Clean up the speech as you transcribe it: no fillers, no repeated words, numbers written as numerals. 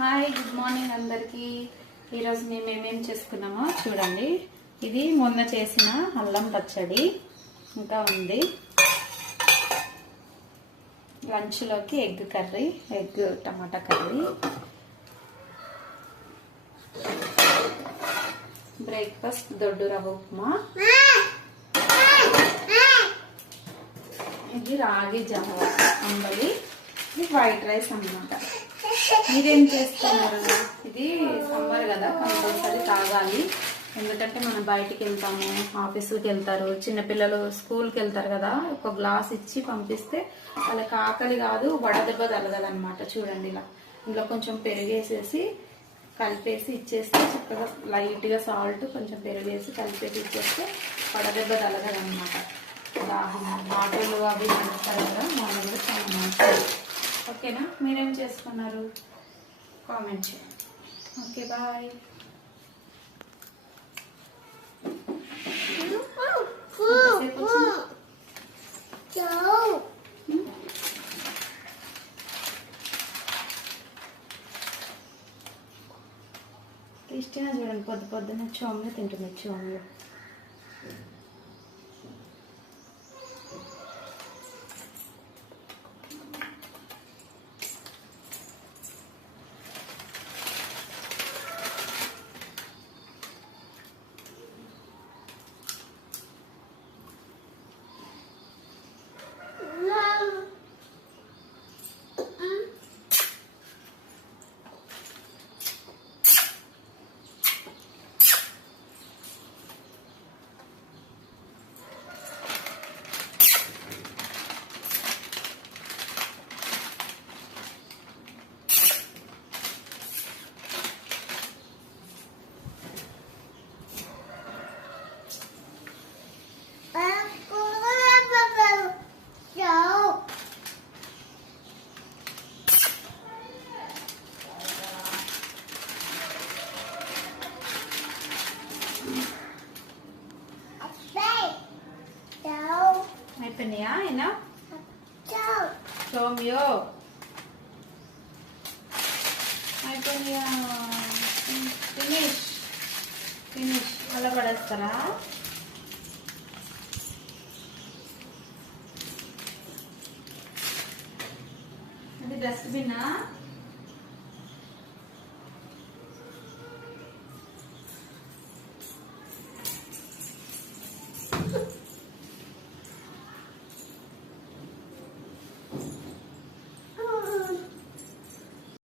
Hi good morning అందరికి. ఈరోజు మేము ఏమేం చేసుకున్నామో చూడండి. ఇది మొన్న చేసిన అల్లం పచ్చడి ఇంకా ఉంది. లంచ్లోకి ఎగ్ కర్రీ, ఎగ్ టమాటా కర్రీ. బ్రేక్ఫాస్ట్ దొడ్డు రవ్వ ఉప్మా. ఇది రాగి జావ అంబలి. ఇది వైట్ రైస్ అన్నమాట. మీరేం చేస్తున్నారు? ఇది సమ్మర్ కదా, కంపల్సరీ తాగాలి. ఎందుకంటే మనం బయటికి వెళ్తాము, ఆఫీసుకి వెళ్తారు, చిన్నపిల్లలు స్కూల్కి వెళ్తారు కదా. ఒక గ్లాస్ ఇచ్చి పంపిస్తే వాళ్ళకి ఆకలి కాదు, వడదెబ్బ తలగదనమాట. చూడండి, ఇలా ఇందులో కొంచెం పెరిగేసేసి కలిపేసి ఇచ్చేస్తే, చక్కగా లైట్గా సాల్ట్ కొంచెం పెరిగేసి కలిపేసి ఇచ్చేస్తే వడదెబ్బ తలగదనమాట. ఆటోలు అవి నడుస్తారు కదా, వాళ్ళు కూడా చాలా మంచిది. ఓకేనా? మీరేం చేసుకున్నారు కామెంట్ చేయండి. Okay, bye. క్రిస్టినా చూడండి, పొద్దున్న చోమ్లు తింటుంది. చోమ్లు అయిపోయినాయా? అయినా సోమ్యో అయిపోయినాయా? ఫినిష్ అలా పడేస్తారా? అది డస్ట్బిన్నా?